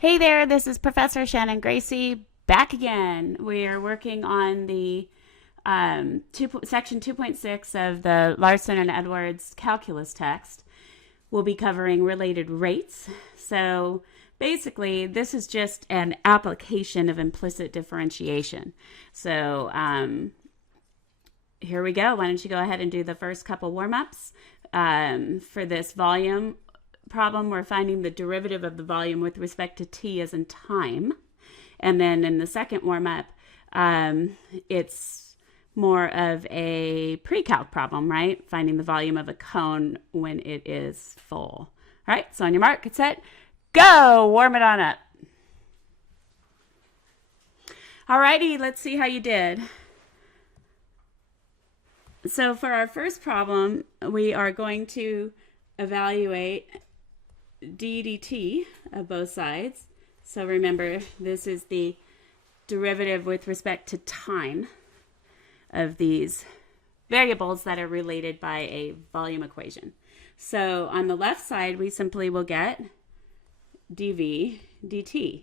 Hey there, this is Professor Shannon Gracey back again. We are working on the section 2.6 of the Larson and Edwards Calculus text. We'll be covering related rates. So basically, this is just an application of implicit differentiation. So here we go. Why don't you go ahead and do the first couple warm-ups for this volume problem. We're finding the derivative of the volume with respect to t as in time. And then in the second warm-up, it's more of a pre-calc problem, right? Finding the volume of a cone when it is full. All right, so on your mark, get set, go! Warm it on up. All righty, let's see how you did. So for our first problem, we are going to evaluate d dt of both sides. So remember, this is the derivative with respect to time of these variables that are related by a volume equation. So on the left side, we simply will get dv dt.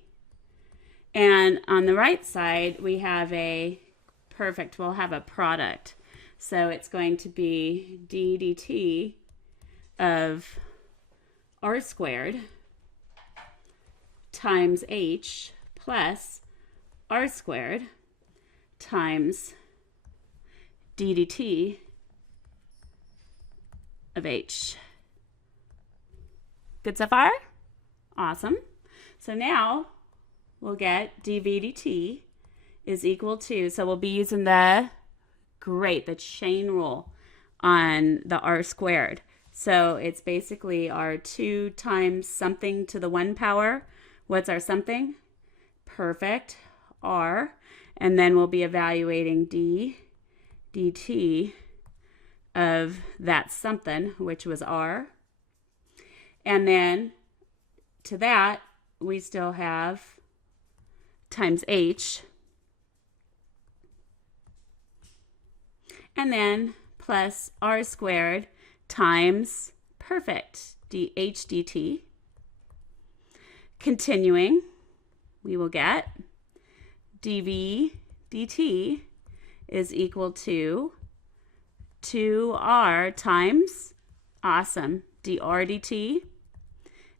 And on the right side, we have we'll have a product. So it's going to be d dt of r squared times h plus r squared times d dt of h. Good so far? Awesome. So now we'll get dv dt is equal to, so we'll be using the chain rule on the r squared. So it's basically our 2 times something to the 1 power. What's our something? Perfect, r. And then we'll be evaluating d dt of that something, which was r. And then to that, we still have times h. And then plus r squared times perfect dh dt. Continuing, we will get dv dt is equal to 2r times, awesome, dr dt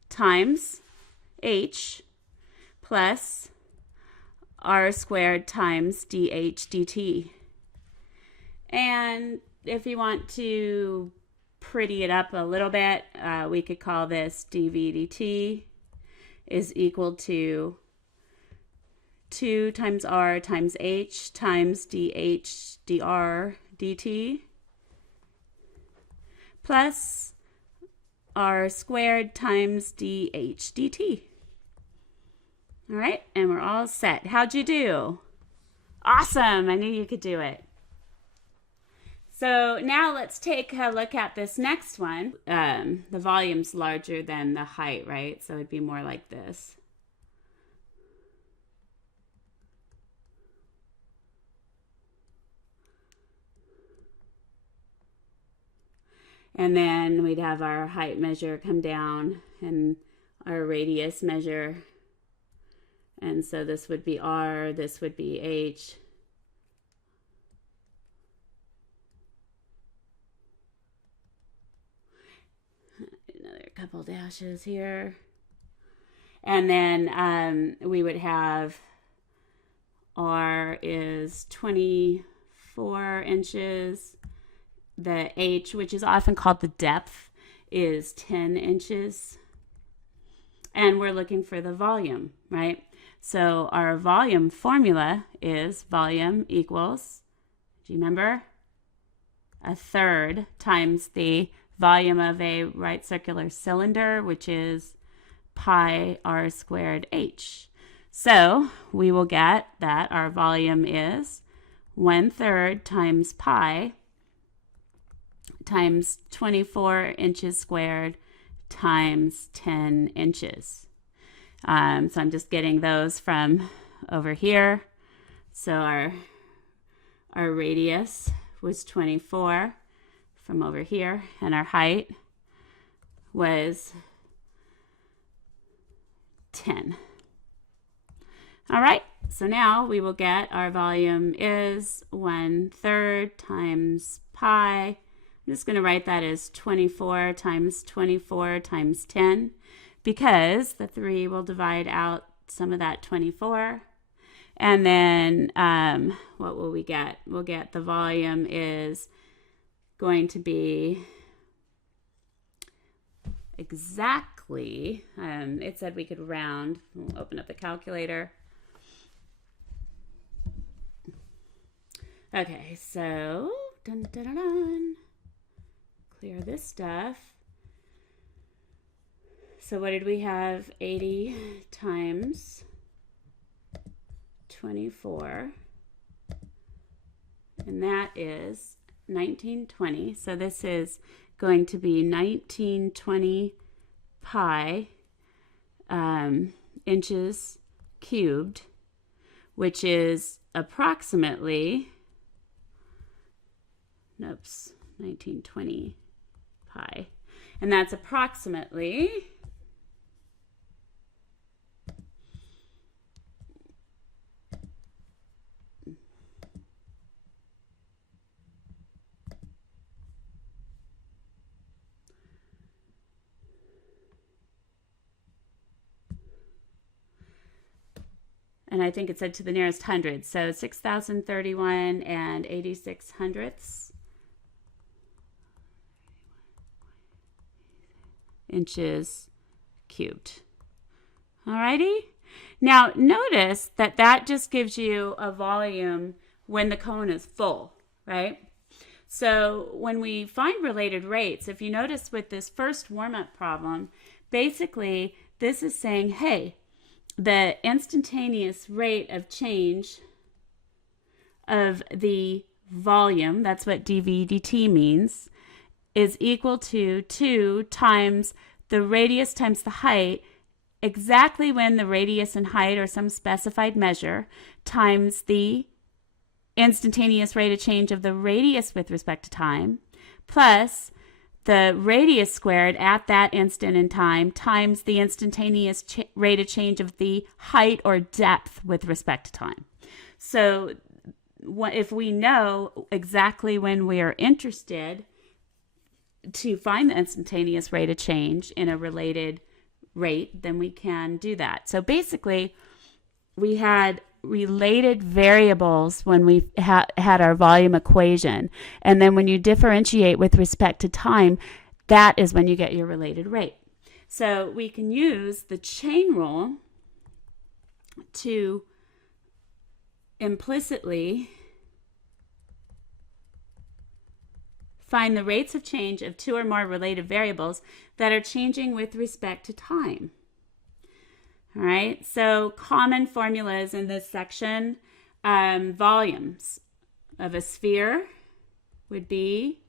times h plus r squared times dh dt. And if you want to pretty it up a little bit, we could call this dv dt is equal to 2 times r times h times dh dr dt plus r squared times dh dt. All right, and we're all set. How'd you do? Awesome, I knew you could do it. So now let's take a look at this next one. The volume's larger than the height, right? So it'd be more like this. And then we'd have our height measure come down and our radius measure. And so this would be r, this would be h. Another couple dashes here. And then we would have r is 24 inches. The h, which is often called the depth, is 10 inches. And we're looking for the volume, right? So our volume formula is volume equals, do you remember? A third times the volume of a right circular cylinder, which is pi r squared h. So we will get that our volume is 1/3 times pi times 24 inches squared times 10 inches. So I'm just getting those from over here. So our radius was 24 from over here, and our height was 10. All right, so now we will get our volume is 1/3 times pi. I'm just going to write that as 24 times 24 times 10 because the 3 will divide out some of that 24. And then what will we get? We'll get the volume is going to be exactly, it said we could round. We'll open up the calculator. Okay, so dun, dun, dun, dun. Clear this stuff. So what did we have? 80 times 24, and that is 1920. So this is going to be 1920 pi inches cubed, which is approximately, 1920 pi, and that's approximately and I think it said to the nearest hundred, so 6,031 and 86 hundredths inches cubed. Alrighty. Now notice that that just gives you a volume when the cone is full, right? So when we find related rates, if you notice with this first warm-up problem, basically this is saying, hey, the instantaneous rate of change of the volume, that's what dV dt means, is equal to 2 times the radius times the height, exactly when the radius and height are some specified measure, times the instantaneous rate of change of the radius with respect to time, plus the radius squared at that instant in time times the instantaneous rate of change of the height or depth with respect to time. So if we know exactly when we are interested to find the instantaneous rate of change in a related rate, then we can do that. So basically, we had related variables when we had our volume equation. And then when you differentiate with respect to time, that is when you get your related rate. So we can use the chain rule to implicitly find the rates of change of two or more related variables that are changing with respect to time. All right, so common formulas in this section, volumes of a sphere would be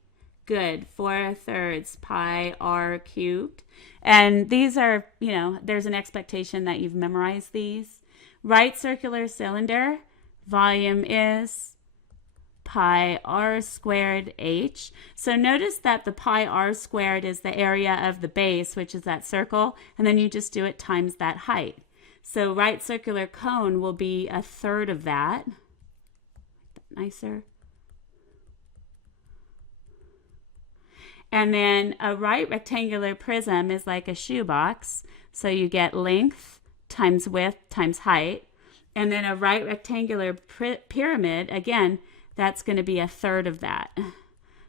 good, 4/3 pi r cubed. And these are, there's an expectation that you've memorized these. Right circular cylinder, volume is pi r squared h. So notice that the pi r squared is the area of the base, which is that circle, and then you just do it times that height. So right circular cone will be 1/3 of that. Nicer. And then a right rectangular prism is like a shoebox. So you get length times width times height. And then a right rectangular pyramid, again, that's going to be 1/3 of that.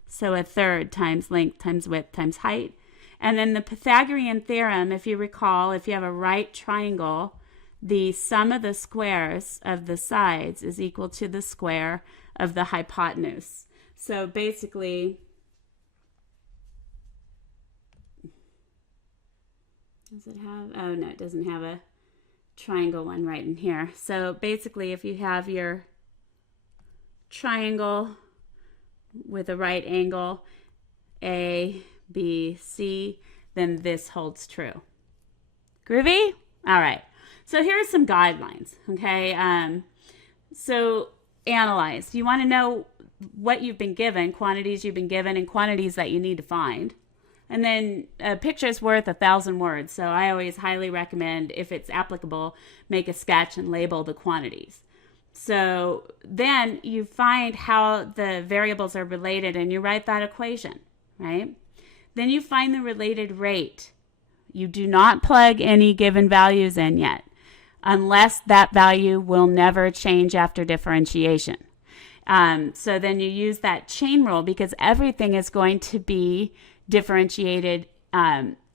So 1/3 times length times width times height. And then the Pythagorean theorem, if you recall, if you have a right triangle, the sum of the squares of the sides is equal to the square of the hypotenuse. So basically, does it have, oh no, it doesn't have a triangle one right in here. So basically, if you have your triangle with a right angle, A, B, C, then this holds true. Groovy? All right. So here are some guidelines, okay? So analyze. You want to know what you've been given, quantities you've been given, and quantities that you need to find. And then a picture is worth 1,000 words. So I always highly recommend, if it's applicable, make a sketch and label the quantities. So then you find how the variables are related and you write that equation, right? Then you find the related rate. You do not plug any given values in yet, unless that value will never change after differentiation. So then you use that chain rule, because everything is going to be differentiated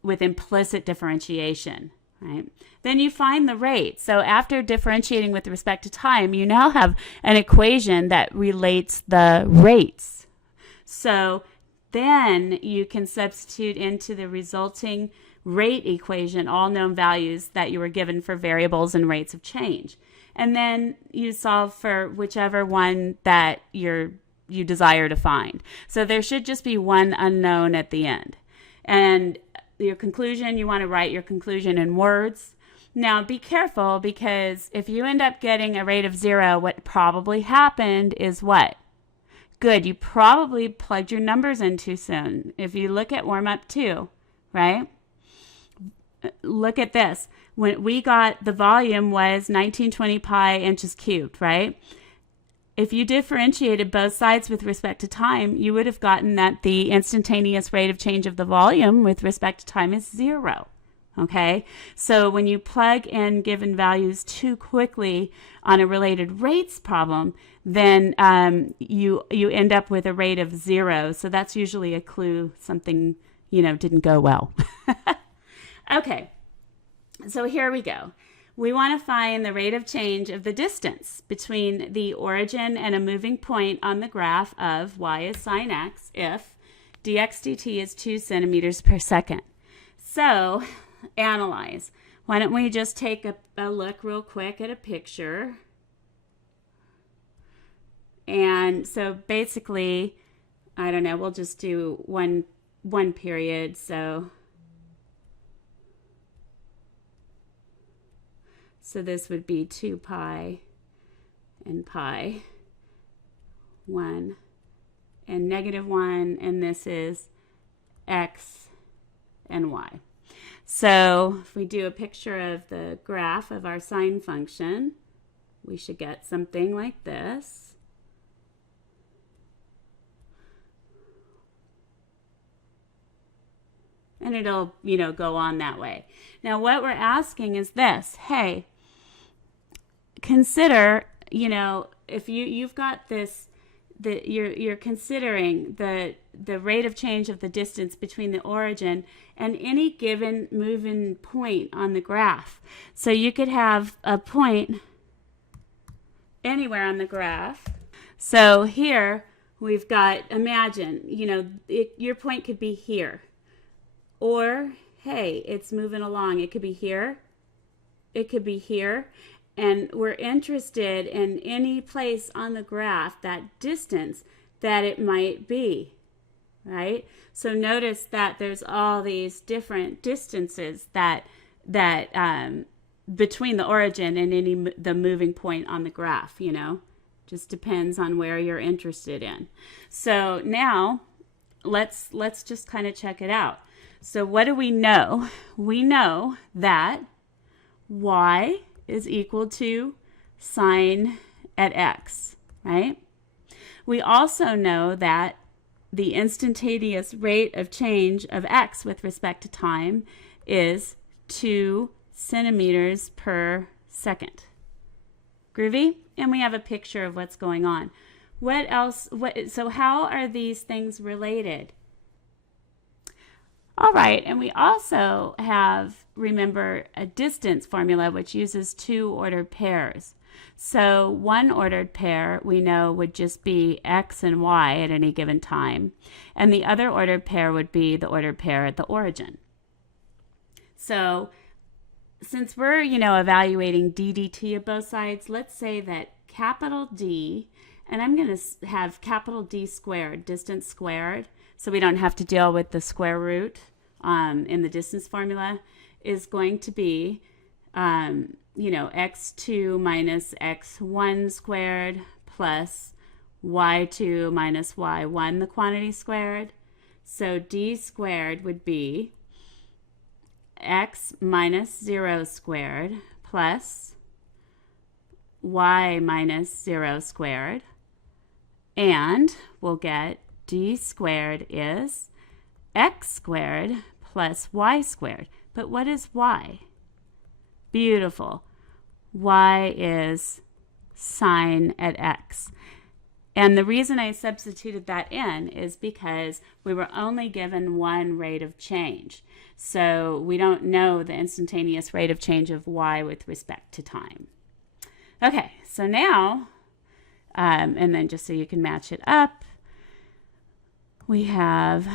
with implicit differentiation, right? Then you find the rate. So after differentiating with respect to time, you now have an equation that relates the rates. So then you can substitute into the resulting rate equation all known values that you were given for variables and rates of change. And then you solve for whichever one that you desire to find. So there should just be one unknown at the end. And your conclusion, you want to write your conclusion in words. Now be careful, because if you end up getting a rate of 0, what probably happened is what? Good, you probably plugged your numbers in too soon. If you look at warm up 2, right? Look at this. When we got the volume was 1920 pi inches cubed, right? If you differentiated both sides with respect to time, you would have gotten that the instantaneous rate of change of the volume with respect to time is 0. Okay, so when you plug in given values too quickly on a related rates problem, then you end up with a rate of 0. So that's usually a clue something didn't go well. Okay, so here we go. We want to find the rate of change of the distance between the origin and a moving point on the graph of y is sine x if dx dt is 2 centimeters per second. So analyze. Why don't we just take a look real quick at a picture. And so basically, I don't know, we'll just do one period. So this would be 2 pi and pi, 1 and -1, and this is x and y. So if we do a picture of the graph of our sine function, we should get something like this. And it'll, go on that way. Now what we're asking is this. Hey, consider, if you've got this, you're considering the rate of change of the distance between the origin and any given moving point on the graph. So you could have a point anywhere on the graph. So here we've got, imagine, your point could be here. Or, hey, it's moving along. It could be here. It could be here. And we're interested in any place on the graph, that distance that it might be, right? So notice that there's all these different distances that between the origin and the moving point on the graph, just depends on where you're interested in. So now let's just kind of check it out. So what do we know? We know that y is equal to sine at x, right? We also know that the instantaneous rate of change of x with respect to time is 2 centimeters per second. Groovy? And we have a picture of what's going on. What else? So how are these things related? All right, and we also have, remember, a distance formula which uses 2 ordered pairs. So one ordered pair we know would just be x and y at any given time, and the other ordered pair would be the ordered pair at the origin. So since we're, evaluating d dt of both sides, let's say that capital D, and I'm going to have capital D squared, distance squared, so we don't have to deal with the square root in the distance formula, is going to be, x2 minus x1 squared plus y2 minus y1, the quantity squared. So d squared would be x minus 0 squared plus y minus 0 squared. And we'll get d squared is x squared plus y squared. But what is y? Beautiful. Y is sine at x. And the reason I substituted that in is because we were only given one rate of change. So we don't know the instantaneous rate of change of y with respect to time. Okay, so now, and then just so you can match it up, we have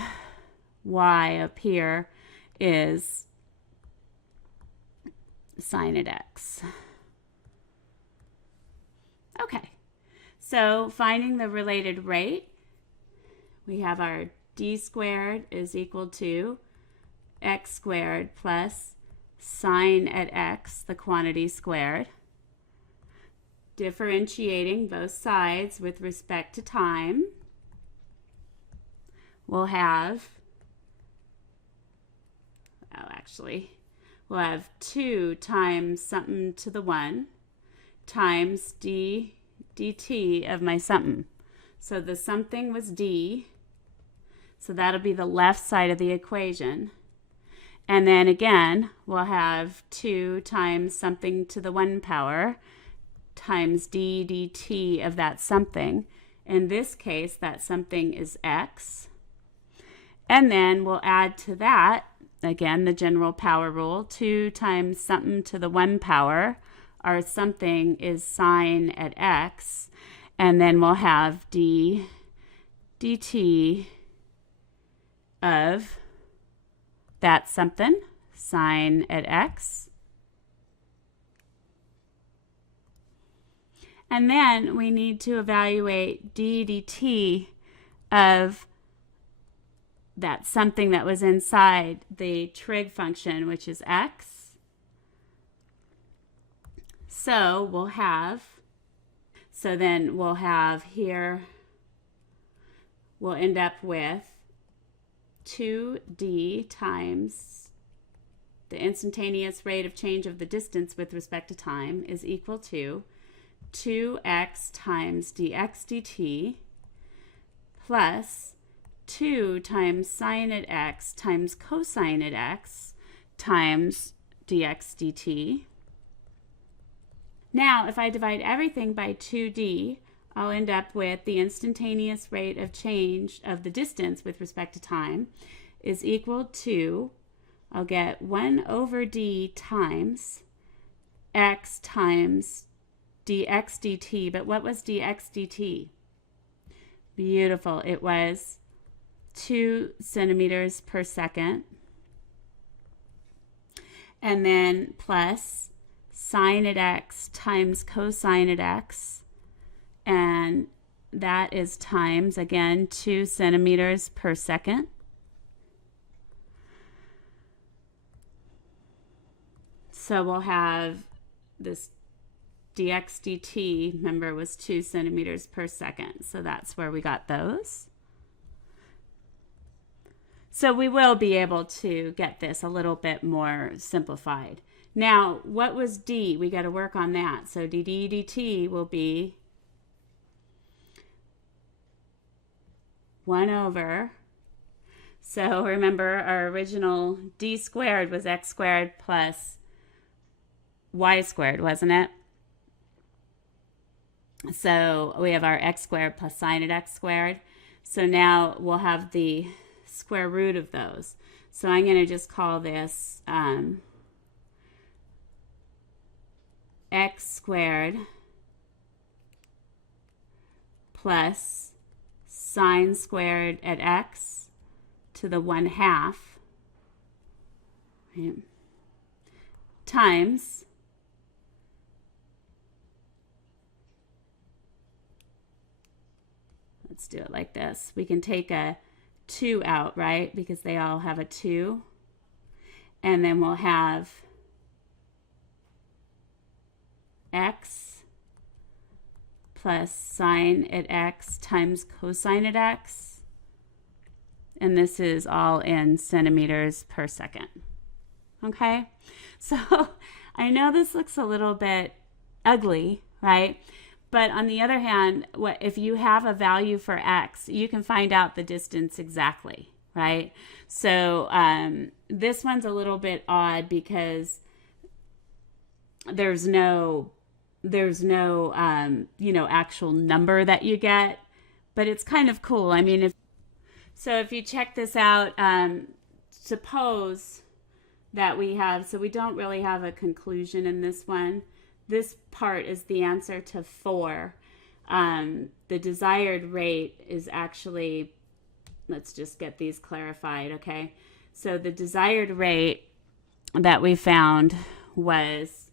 y up here is sine at x. Okay. So finding the related rate, we have our d squared is equal to x squared plus sine at x, the quantity squared. Differentiating both sides with respect to time, we'll have, we'll have 2 times something to the 1 times dt of my something. So the something was d, so that'll be the left side of the equation. And then again, we'll have 2 times something to the 1 power times d dt of that something. In this case, that something is x. And then we'll add to that, again, the general power rule, 2 times something to the 1 power. Our something is sine at x, and then we'll have d dt of that something, sine at x. And then we need to evaluate d dt of that something that was inside the trig function, which is x. So then we'll have here, we'll end up with 2d times the instantaneous rate of change of the distance with respect to time is equal to 2x times dx dt plus 2 times sine at x times cosine at x times dx dt. Now, if I divide everything by 2d, I'll end up with the instantaneous rate of change of the distance with respect to time is equal to, I'll get 1 over d times x times dx dt. But what was dx dt? Beautiful. It was 2 centimeters per second. And then plus sine at x times cosine at x, and that is times, again, 2 centimeters per second. So we'll have this dx dt, remember, was 2 centimeters per second. So that's where we got those. So we will be able to get this a little bit more simplified. Now, what was d? We got to work on that. So dd dt will be 1 over. So remember, our original d squared was x squared plus y squared, wasn't it? So we have our x squared plus sine at x squared. So now we'll have the square root of those. So I'm going to just call this x squared plus sine squared at x to the 1/2, right, times let's do it like this. We can take a 2 out, right, because they all have a 2. And then we'll have x plus sine at x times cosine at x. and this is all in centimeters per second. Okay, so I know this looks a little bit ugly, right? But on the other hand, if you have a value for x, you can find out the distance exactly, right? So this one's a little bit odd because there's no actual number that you get, but it's kind of cool. I mean, if you check this out, suppose that we don't really have a conclusion in this one. This part is the answer to 4. The desired rate is actually, let's just get these clarified, okay? So the desired rate that we found was,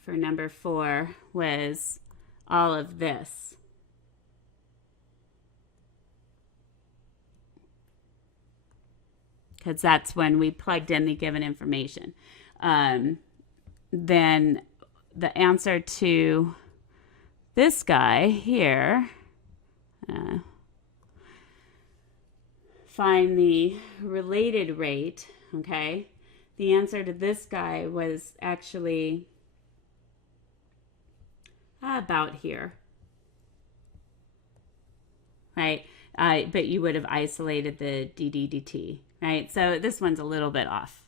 for number 4, was all of this. Because that's when we plugged in the given information. Then the answer to this guy here, find the related rate, okay? The answer to this guy was actually about here, right? But you would have isolated the dt, right? So this one's a little bit off.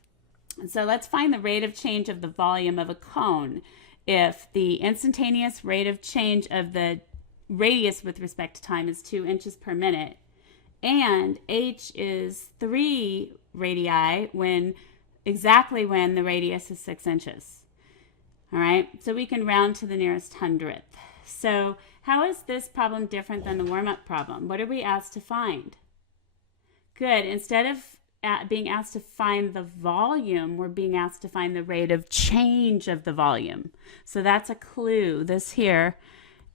So let's find the rate of change of the volume of a cone if the instantaneous rate of change of the radius with respect to time is 2 inches per minute and h is 3 radii exactly when the radius is 6 inches. All right, so we can round to the nearest hundredth. So how is this problem different than the warm-up problem? What are we asked to find? Good. Instead of being asked to find the volume, we're being asked to find the rate of change of the volume. So that's a clue. This here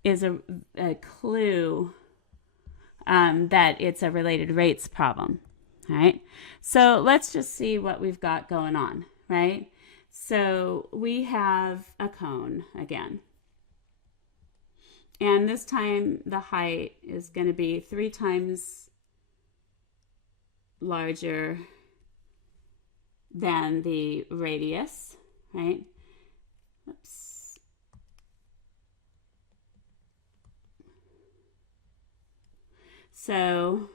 is a clue that it's a related rates problem. All right. So let's just see what we've got going on, right? So we have a cone again. And this time the height is going to be 3 times larger than the radius, right? Oops. So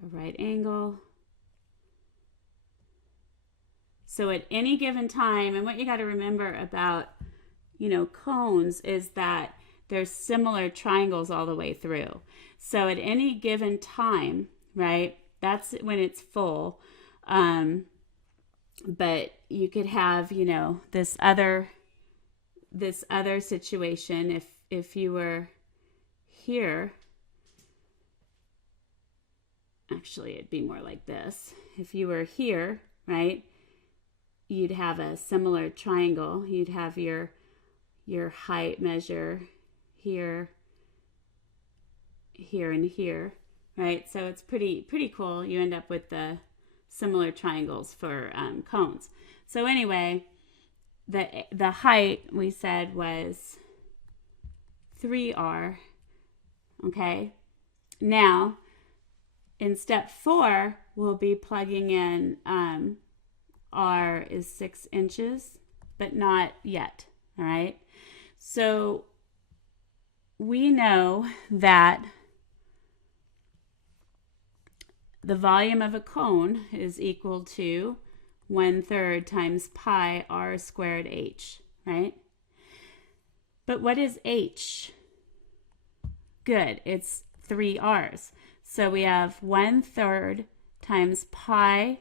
go right angle. So at any given time, and what you got to remember about, cones is that there's similar triangles all the way through. So at any given time, right, that's when it's full. But you could have, this other situation if you were here. Actually, it'd be more like this. If you were here, right, you'd have a similar triangle. You'd have your height measure here, here, and here, right? So it's pretty cool. You end up with the similar triangles for cones. So anyway, the height we said was 3r. Okay. Now, in step 4, we'll be plugging in r is 6 inches, but not yet. All right. So we know that the volume of a cone is equal to 1/3 times pi r squared h, right? But what is h? Good, it's 3 r's. So we have 1/3 times pi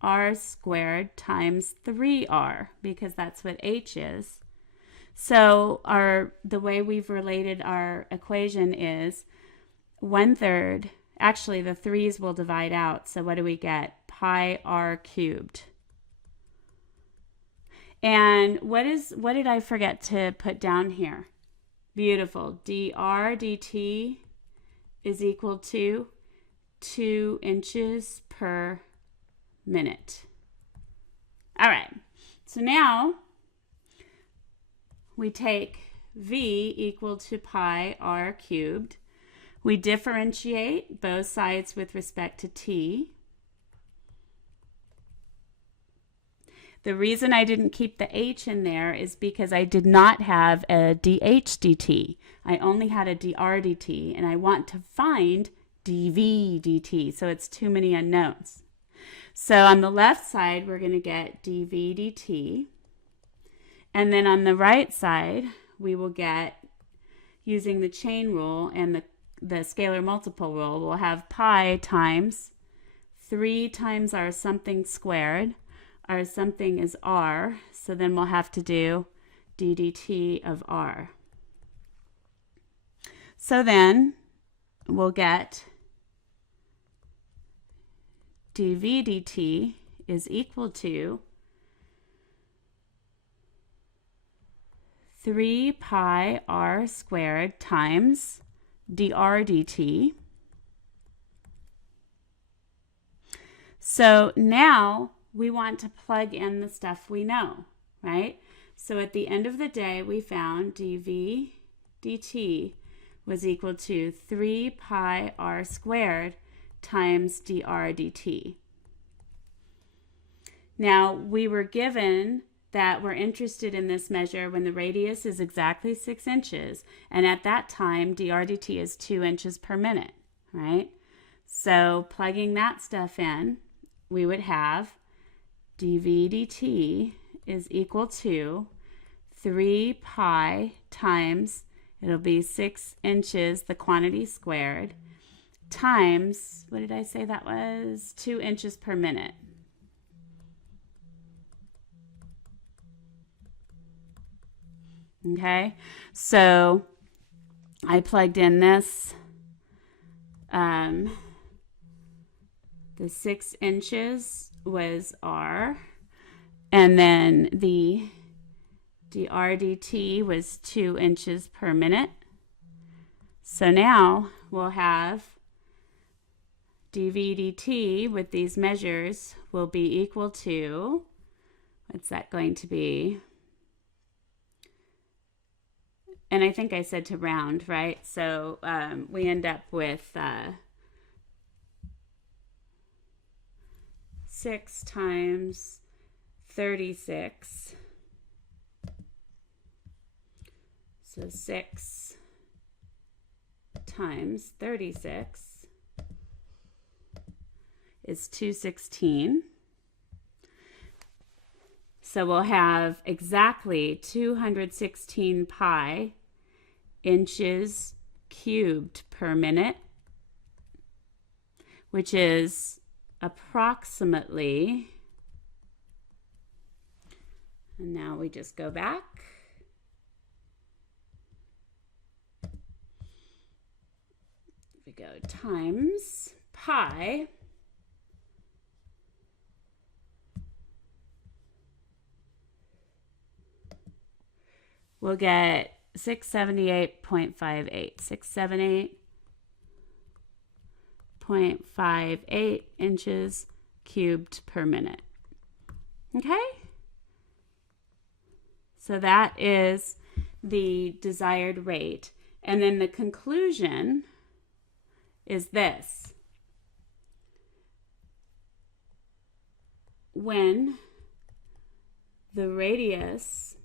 r squared times 3r, because that's what h is. So the way we've related our equation is 1/3. Actually, the 3's will divide out. So what do we get? Pi r cubed. And what did I forget to put down here? Beautiful. dr dt is equal to 2 inches per minute. All right. So now we take v equal to pi r cubed. We differentiate both sides with respect to t. The reason I didn't keep the h in there is because I did not have a dh dt. I only had a dr dt, and I want to find dv dt, so it's too many unknowns. So on the left side, we're going to get dv dt. And then on the right side, we will get, using the chain rule and the scalar multiple rule, we'll have pi times 3 times our something squared. Our something is r, so then we'll have to do d dt of r. So then we'll get dv dt is equal to 3 pi r squared times dr dt. So now we want to plug in the stuff we know, right? So at the end of the day, we found dv dt was equal to 3 pi r squared times dr dt. Now, we were given that we're interested in this measure when the radius is exactly 6 inches, and at that time, dr dt is 2 inches per minute, right? So plugging that stuff in, we would have dv dt is equal to 3 pi times, it'll be 6 inches, the quantity squared, times, what did I say that was? 2 inches per minute. Okay, so I plugged in this, the 6 inches was r, and then the dr dt was 2 inches per minute. So now we'll have dv dt with these measures will be equal to, what's that going to be? And I think I said to round, right? So we end up with 6 times 36. So 6 times 36 is 216. So we'll have exactly 216 pi inches cubed per minute, which is approximately, and now we just go back. We go times pi. We'll get 678.58. 678.58 inches cubed per minute. Okay? So that is the desired rate. And then the conclusion is this. When the radius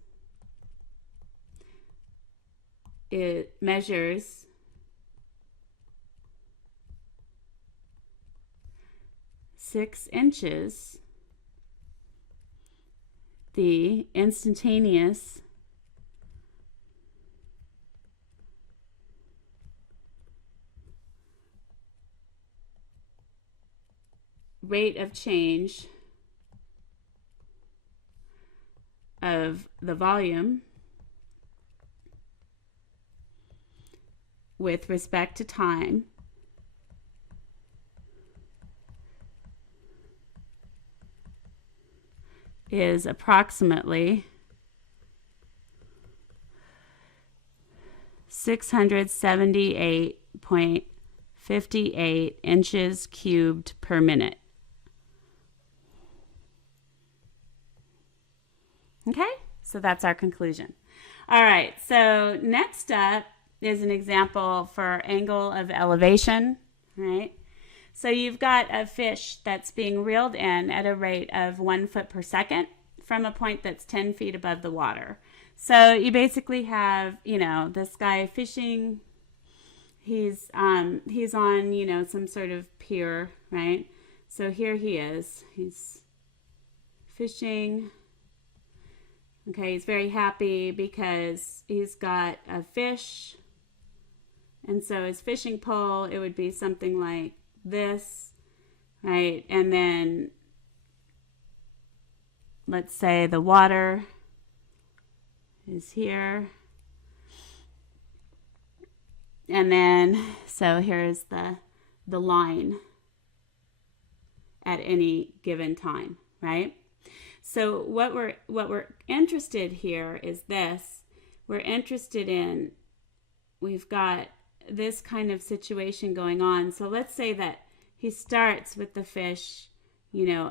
it measures six inches, the instantaneous rate of change of the volume with respect to time is approximately 678.58 inches cubed per minute. Okay, so that's our conclusion. All right, so next up is an example for angle of elevation, right? So you've got a fish that's being reeled in at a rate of 1 foot per second from a point that's 10 feet above the water. So you basically have, this guy fishing. He's on, some sort of pier, right? So here he is. He's fishing. Okay, he's very happy because he's got a fish. And so his fishing pole, it would be something like this, right? And then let's say the water is here. And then, so here's the line at any given time, right? So what we're interested here is this. We're interested in, we've got this kind of situation going on. So let's say that he starts with the fish,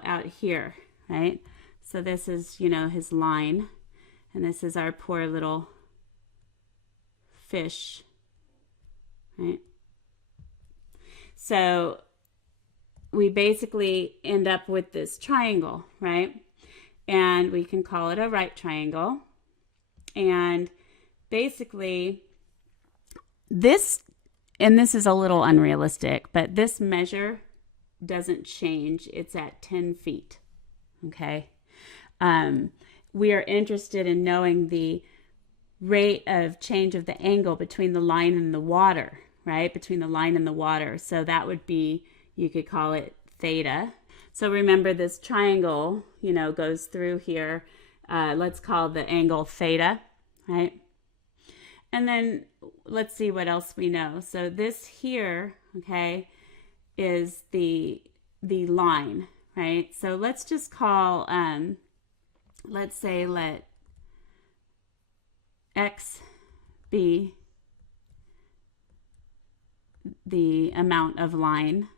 out here, right? So this is, his line, and this is our poor little fish, right? So we basically end up with this triangle, right? And we can call it a right triangle. And basically this is a little unrealistic, but this measure doesn't change. It's at 10 feet, okay? We are interested in knowing the rate of change of the angle between the line and the water, right? Between the line and the water. So that would be, you could call it theta. So remember this triangle, goes through here. Let's call the angle theta, right? And then let's see what else we know. So this here, okay, is the line, right? So let's just call, let's say let x be the amount of line.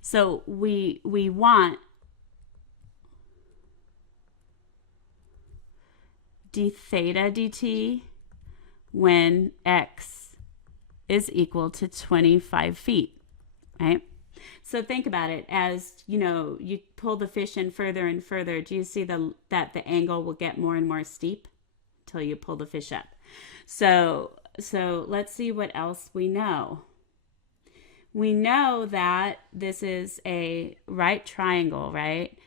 So we want d theta dt when x is equal to 25 feet, right? So think about it as, you pull the fish in further and further. Do you see that the angle will get more and more steep until you pull the fish up? So let's see what else we know. We know that this is a right triangle, right?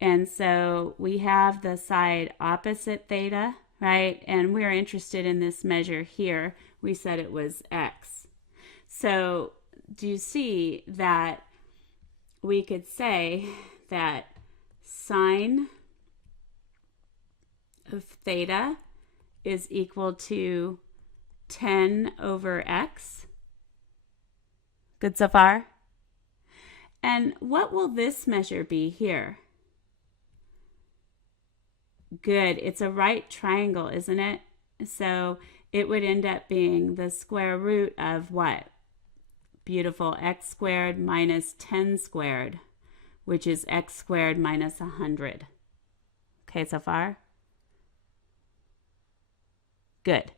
And so we have the side opposite theta, right? And we're interested in this measure here. We said it was x. So do you see that we could say that sine of theta is equal to 10 over x? Good so far? And what will this measure be here? Good. It's a right triangle, isn't it? So it would end up being the square root of what? Beautiful. X squared minus 10 squared, which is x squared minus 100. Okay, so far? Good.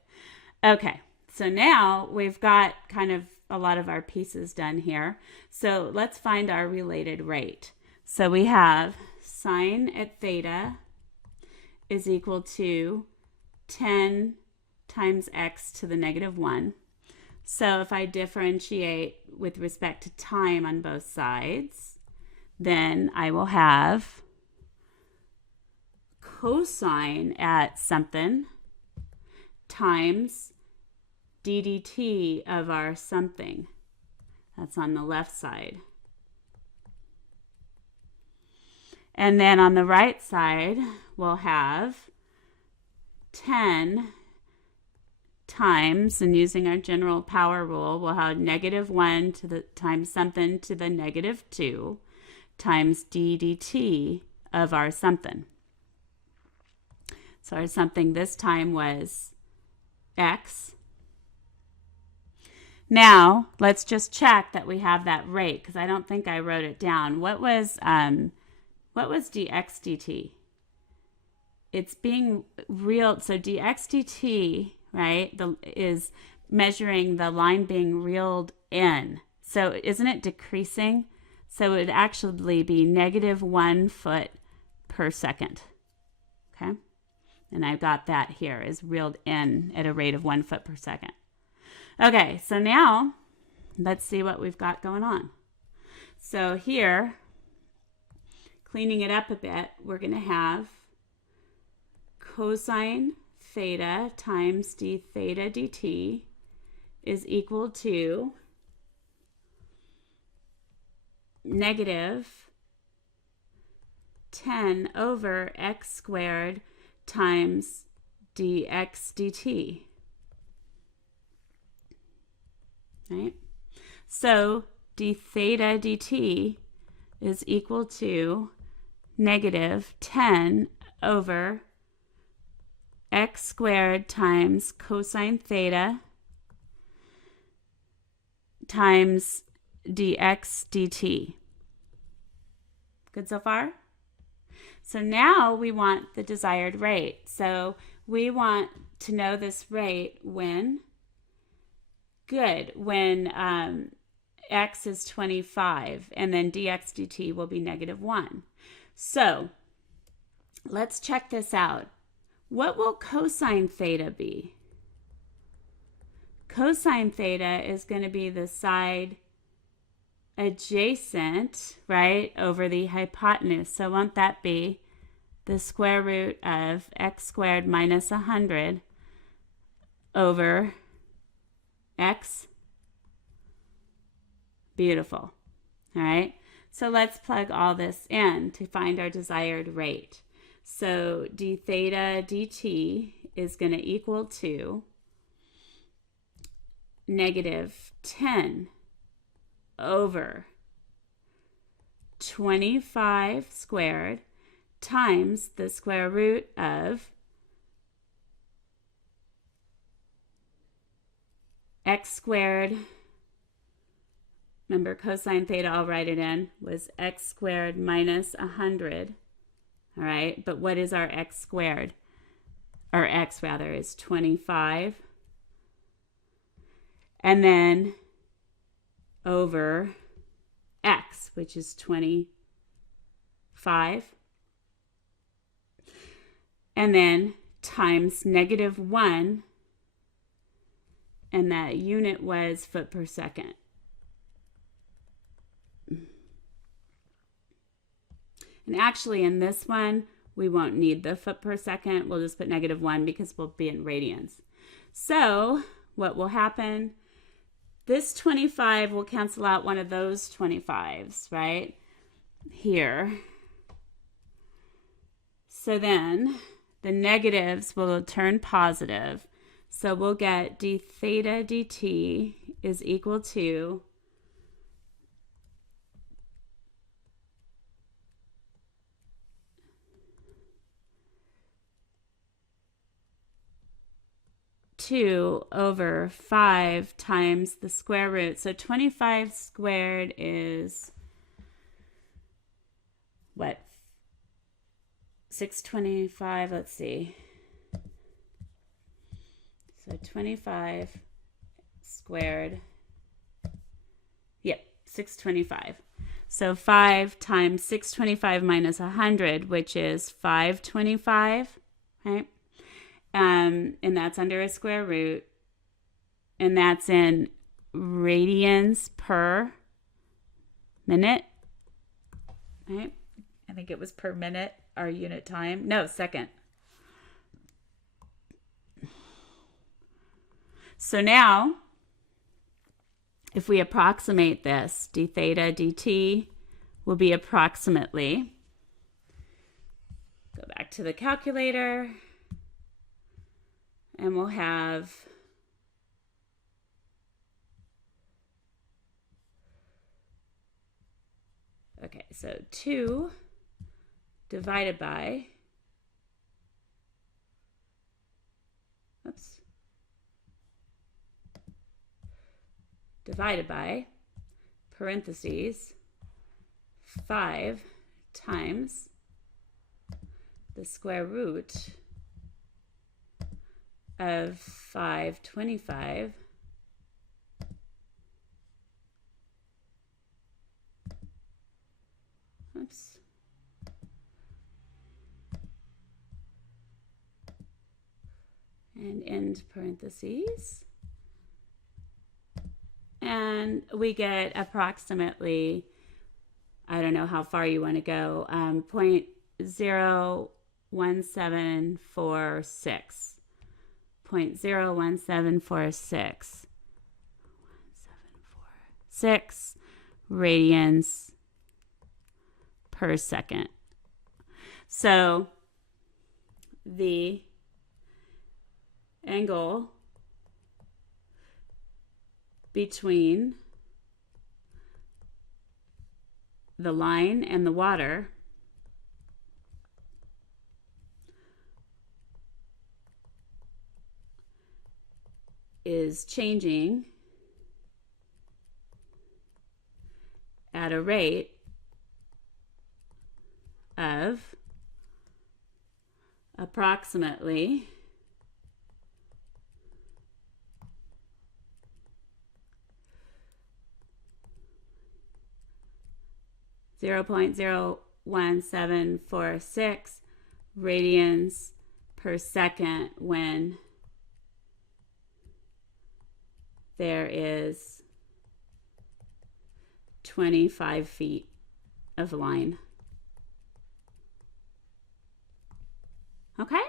Okay, so now we've got kind of a lot of our pieces done here. So let's find our related rate. So we have sine at theta is equal to 10 times x to the negative 1. So if I differentiate with respect to time on both sides, then I will have cosine at something times d dt of our something. That's on the left side. And then on the right side, we'll have 10 times, and using our general power rule, we'll have negative 1 to the times something to the negative 2 times d dt of our something. So our something this time was x. Now, let's just check that we have that rate, because I don't think I wrote it down. What was dx dt? it's being reeled. So dx dt, right, is measuring the line being reeled in. So isn't it decreasing? So it would actually be -1 foot per second. Okay. And I've got that here is reeled in at a rate of 1 foot per second. Okay, so now let's see what we've got going on. So here, cleaning it up a bit, we're going to have cosine theta times d theta dt is equal to -10 over x squared times dx dt. Right? So d theta dt is equal to -10 over x squared times cosine theta times dx dt. Good so far? So now we want the desired rate. So we want to know this rate when? Good. When x is 25, and then dx dt will be -1. So let's check this out. What will cosine theta be? Cosine theta is going to be the side adjacent, right, over the hypotenuse. So won't that be the square root of x squared minus 100 over x? Beautiful. All right. So let's plug all this in to find our desired rate. So d theta dt is going to equal to -10 over 25 squared times the square root of x squared. Remember, cosine theta, I'll write it in, was x squared minus 100. All right, but what is our x squared? Or x, rather, is 25. And then over x, which is 25. And then times -1, and that unit was foot per second. And actually in this one, we won't need the foot per second. We'll just put -1 because we'll be in radians. So what will happen? This 25 will cancel out one of those 25s, right? Here. So then the negatives will turn positive. So we'll get d theta dt is equal to over 5 times the square root. So 25 squared is what? 625, let's see. So 25 squared, yep, 625. So 5 times 625 minus 100, which is 525, right? And that's under a square root, and that's in radians per minute, right? I think it was per minute, our unit time. No, second. So now, if we approximate this, d theta dt will be approximately, go back to the calculator, and we'll have okay, so 2 divided by, oops, divided by, parentheses, 5 times the square root of 525 oops, and end parentheses, and we get approximately, I don't know how far you want to go, 0.01746. 0.01746 radians per second. So the angle between the line and the water is changing at a rate of approximately 0.01746 radians per second when there is 25 feet of line. Okay?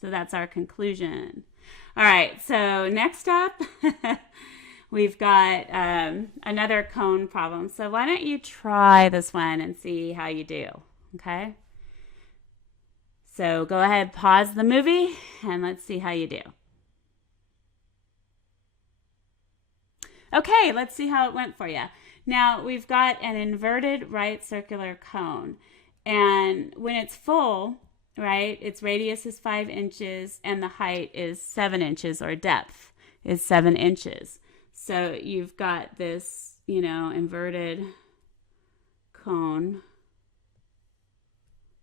So that's our conclusion. All right, so next up, we've got another cone problem. So why don't you try this one and see how you do, okay? So go ahead, pause the movie, and let's see how you do. Okay, let's see how it went for you. Now, we've got an inverted right circular cone. And when it's full, right, its radius is 5 inches and the height is 7 inches, or depth is 7 inches. So you've got this, inverted cone,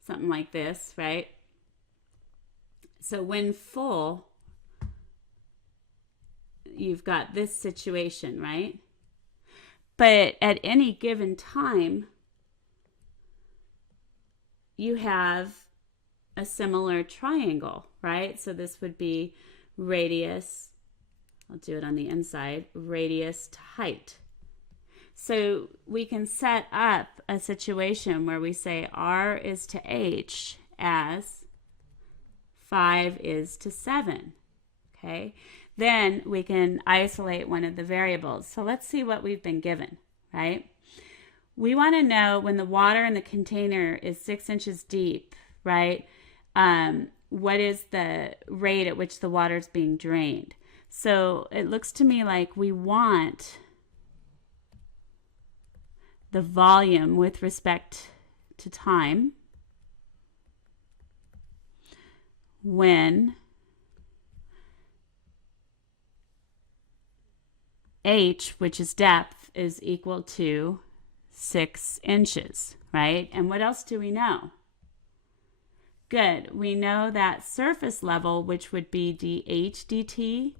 something like this, right? So when full, you've got this situation, right? But at any given time, you have a similar triangle, right? So this would be radius, I'll do it on the inside, radius to height. So we can set up a situation where we say R is to H as 5 is to 7, okay? Then we can isolate one of the variables. So let's see what we've been given, right? We want to know when the water in the container is 6 inches deep, right? What is the rate at which the water is being drained? So it looks to me like we want the volume with respect to time when H, which is depth, is equal to 6 inches, right? And what else do we know? Good. We know that surface level, which would be dH dt,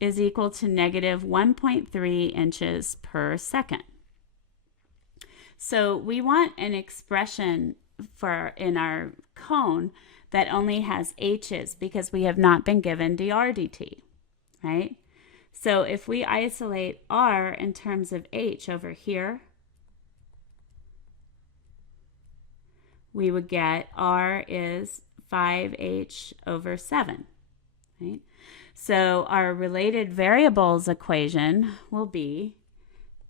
is equal to negative 1.3 inches per second. So we want an expression in our cone that only has H's because we have not been given dr dt, right? So if we isolate R in terms of H over here, we would get R is 5H over 7, right? So our related variables equation will be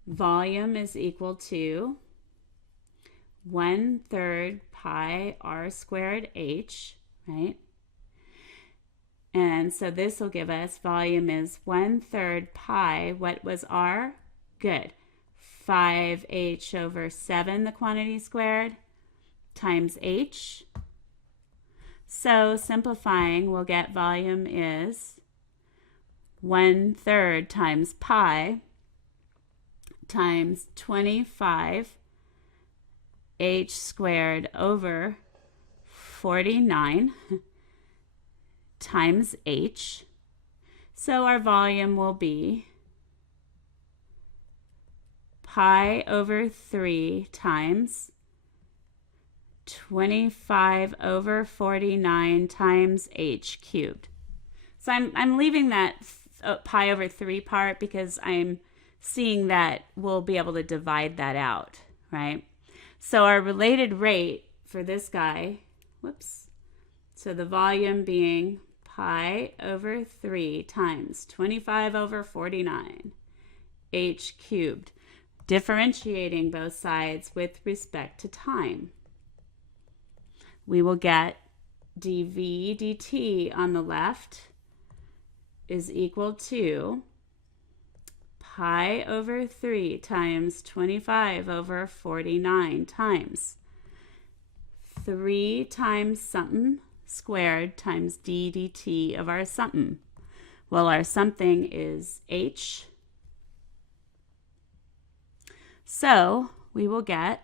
volume is equal to 1/3 pi R squared H, right? And so this will give us volume is 1/3 pi. What was R? Good. 5H over 7, the quantity squared, times H. So simplifying, we'll get volume is 1/3 times pi times 25 h squared over 49 times h. So our volume will be pi over 3 times 25 over 49 times h cubed. So I'm leaving that pi over 3 part because I'm seeing that we'll be able to divide that out, right? So our related rate for this guy, so the volume being pi over 3 times 25 over 49 h cubed, differentiating both sides with respect to time. We will get dv dt on the left is equal to pi over 3 times 25 over 49 times 3 times something squared times d dt of our something. Well, our something is h. So we will get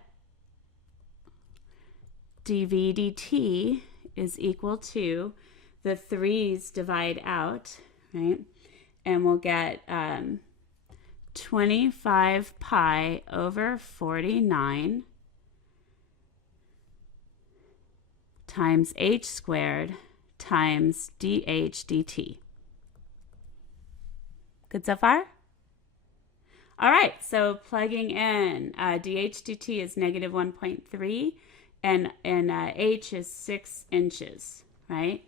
dv dt is equal to, the 3's divide out, right? And we'll get 25 pi over 49 times h squared times dh dt. Good so far? All right, so plugging in, dh dt is negative 1.3 and h is 6 inches, right?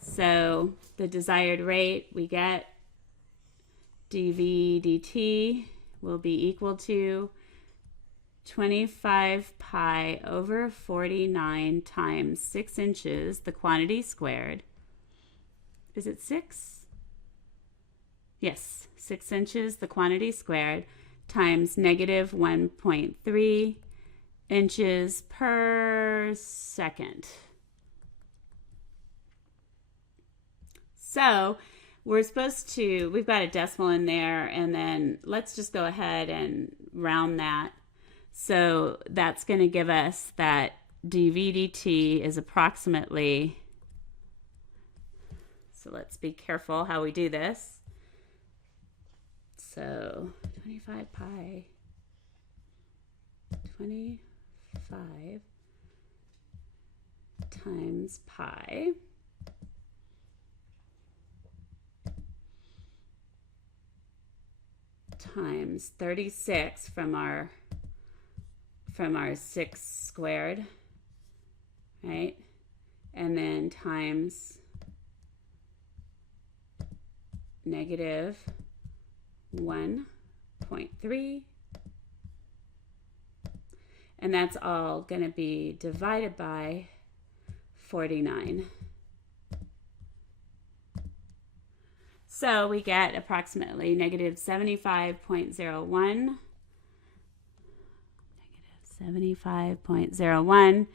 So the desired rate, we get dv dt will be equal to 25 pi over 49 times 6 inches, the quantity squared. Is it 6? Yes, 6 inches, the quantity squared, times negative 1.3 inches per second. So we've got a decimal in there, and then let's just go ahead and round that. So that's going to give us that dv dt is approximately, so let's be careful how we do this. So 25 pi, 25 times pi times 36 from our 6 squared, right? And then times negative 1.3. And that's all going to be divided by 49. So we get approximately negative 75.01. 75.01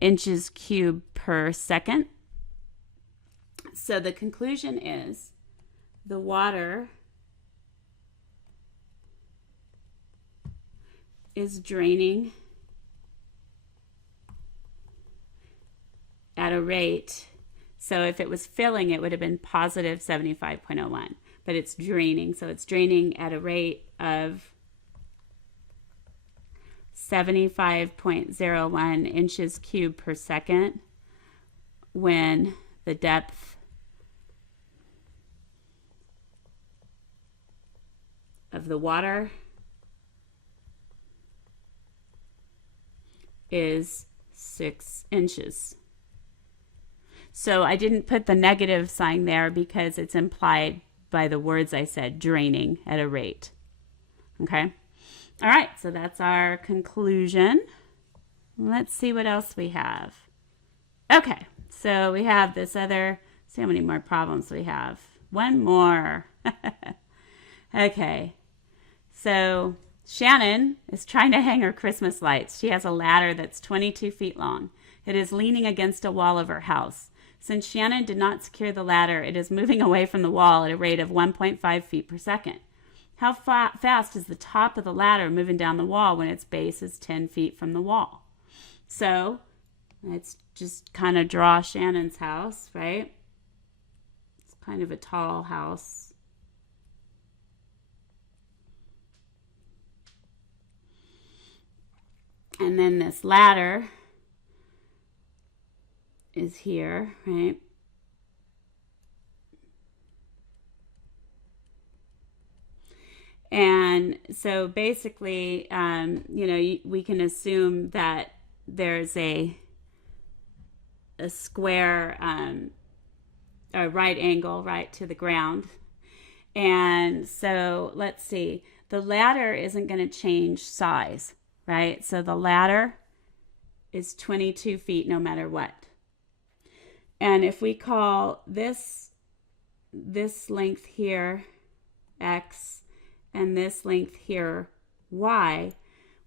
inches cubed per second. So the conclusion is the water is draining at a rate, so if it was filling, it would have been positive 75.01, but it's draining, so it's draining at a rate of 75.01 inches cubed per second when the depth of the water is 6 inches. So I didn't put the negative sign there because it's implied by the words I said, draining at a rate. Okay? All right, so that's our conclusion. Let's see what else we have. Okay, so we have this other, see how many more problems we have. One more. Okay, so Shannon is trying to hang her Christmas lights. She has a ladder that's 22 feet long. It is leaning against a wall of her house. Since Shannon did not secure the ladder, it is moving away from the wall at a rate of 1.5 feet per second. How fast is the top of the ladder moving down the wall when its base is 10 feet from the wall? So let's just kind of draw Shannon's house, right? It's kind of a tall house. And then this ladder is here, right? And so basically, we can assume that there's a square, a right angle right to the ground. And so let's see, the ladder isn't going to change size, right? So the ladder is 22 feet no matter what. And if we call this length here X, and this length here, Y,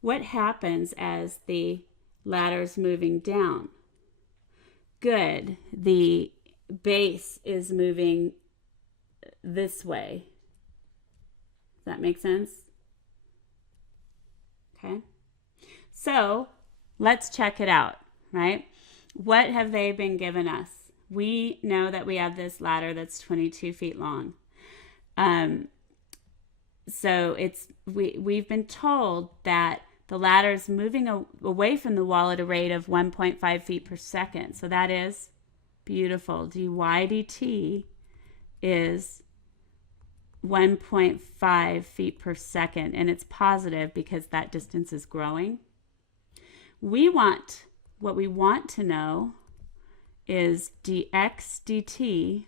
what happens as the ladder's moving down? Good. The base is moving this way. Does that make sense? Okay. So let's check it out, right? What have they been given us? We know that we have this ladder that's 22 feet long. So we've been told that the ladder is moving away from the wall at a rate of 1.5 feet per second. So that is beautiful. dy dt is 1.5 feet per second, and it's positive because that distance is growing. What we want to know is dx dt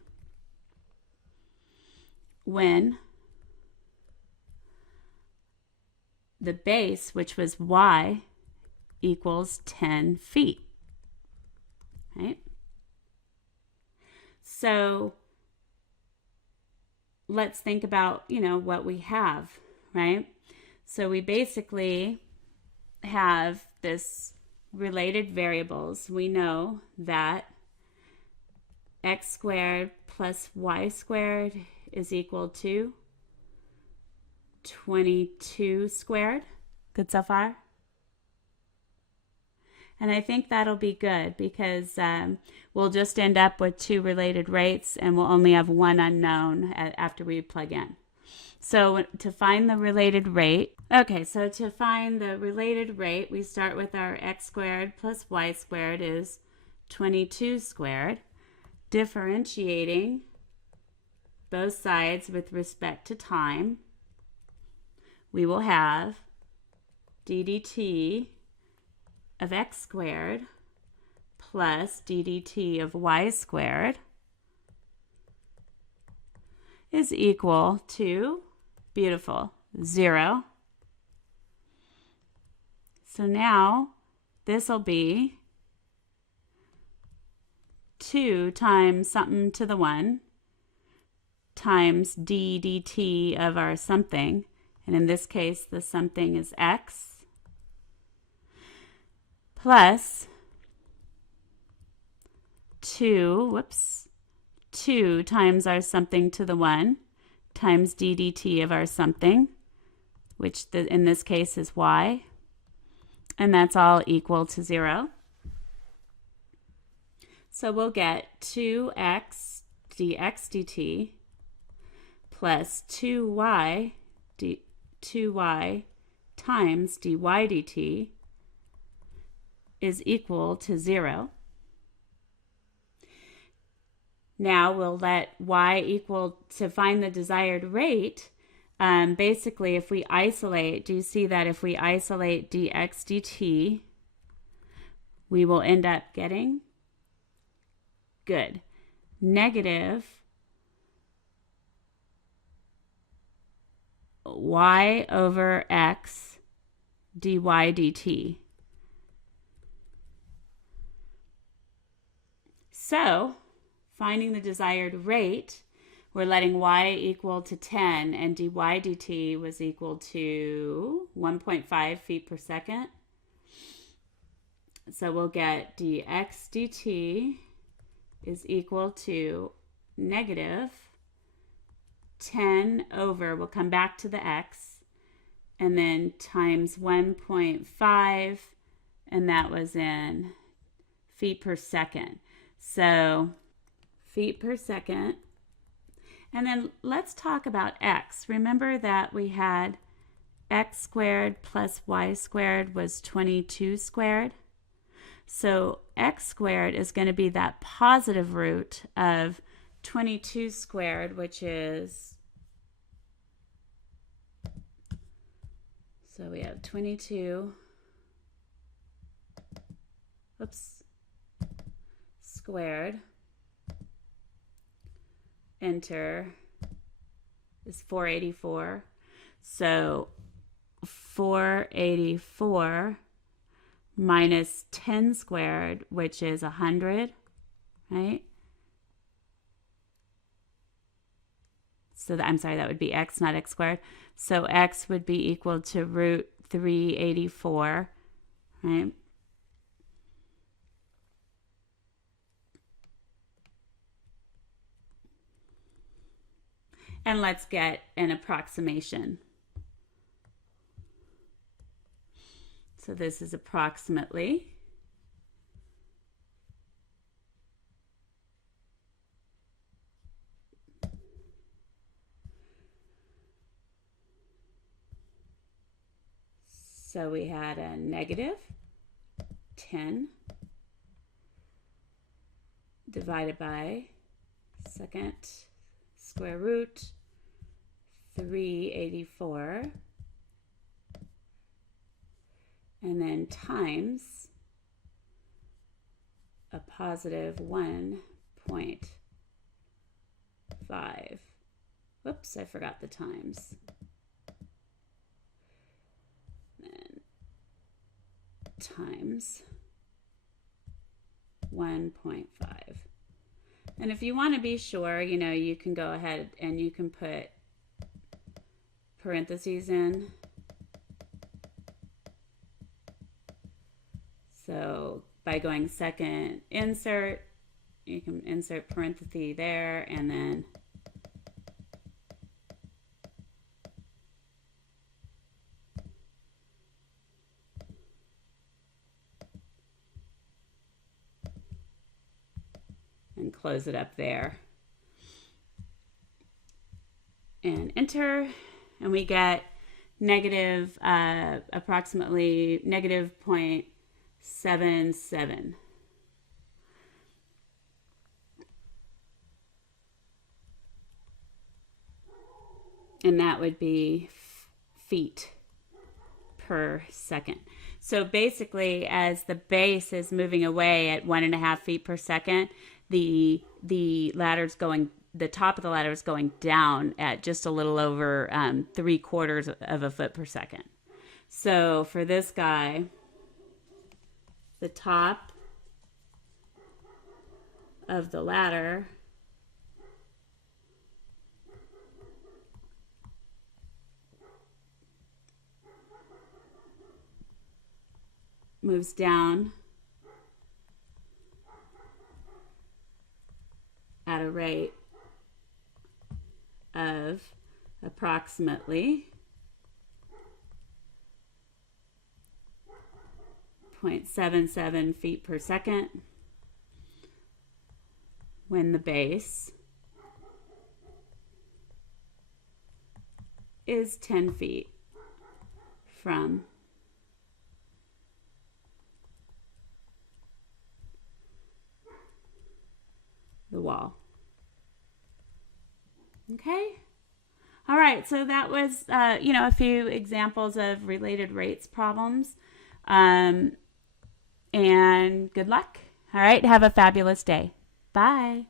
when the base, which was y, equals 10 feet, right? So let's think about, what we have, right? So we basically have this related variables. We know that x squared plus y squared is equal to 22 squared. Good so far? And I think that'll be good because we'll just end up with two related rates and we'll only have one unknown after we plug in. So to find the related rate, we start with our x squared plus y squared is 22 squared, differentiating both sides with respect to time. We will have ddt of x squared plus ddt of y squared is equal to, beautiful, 0. So now this will be 2 times something to the 1 times d dt of our something. And in this case, the something is x, plus 2 times our something to the 1 times d dt of our something, which in this case is y, and that's all equal to 0. So we'll get 2x dx dt plus 2y times dy dt is equal to 0. Now we'll let y equal to find the desired rate. Basically, if we isolate, do you see that if we isolate dx dt, we will end up getting, good, negative y over x dy dt. So, finding the desired rate, we're letting y equal to 10 and dy dt was equal to 1.5 feet per second. So we'll get dx dt is equal to negative 10 over, we'll come back to the x, and then times 1.5, and that was in feet per second. So feet per second. And then let's talk about x. Remember that we had x squared plus y squared was 22 squared. So x squared is going to be that positive root of 22 squared, which is, so we have 22, squared, enter, is 484. So 484 minus 10 squared, which is 100, right? So I'm sorry, that would be x, not x squared. So x would be equal to root 384, right? And let's get an approximation. So this is approximately so we had a negative 10 divided by second square root 384, and then times a positive 1.5. Whoops, I forgot the times. Then times 1.5. And if you want to be sure, you know, you can go ahead and you can put parentheses in. So by going second insert, you can insert parenthesis there, and then and close it up there. And enter, and we get negative, approximately negative 0.77. And that would be feet per second. So basically, as the base is moving away at 1.5 feet per second, the ladder's going, the top of the ladder is going down at just a little over 3/4 of a foot per second. So for this guy, the top of the ladder moves down at a rate of approximately 0.77 feet per second when the base is 10 feet from the wall. Okay. All right. So that was, a few examples of related rates problems. And good luck. All right. Have a fabulous day. Bye.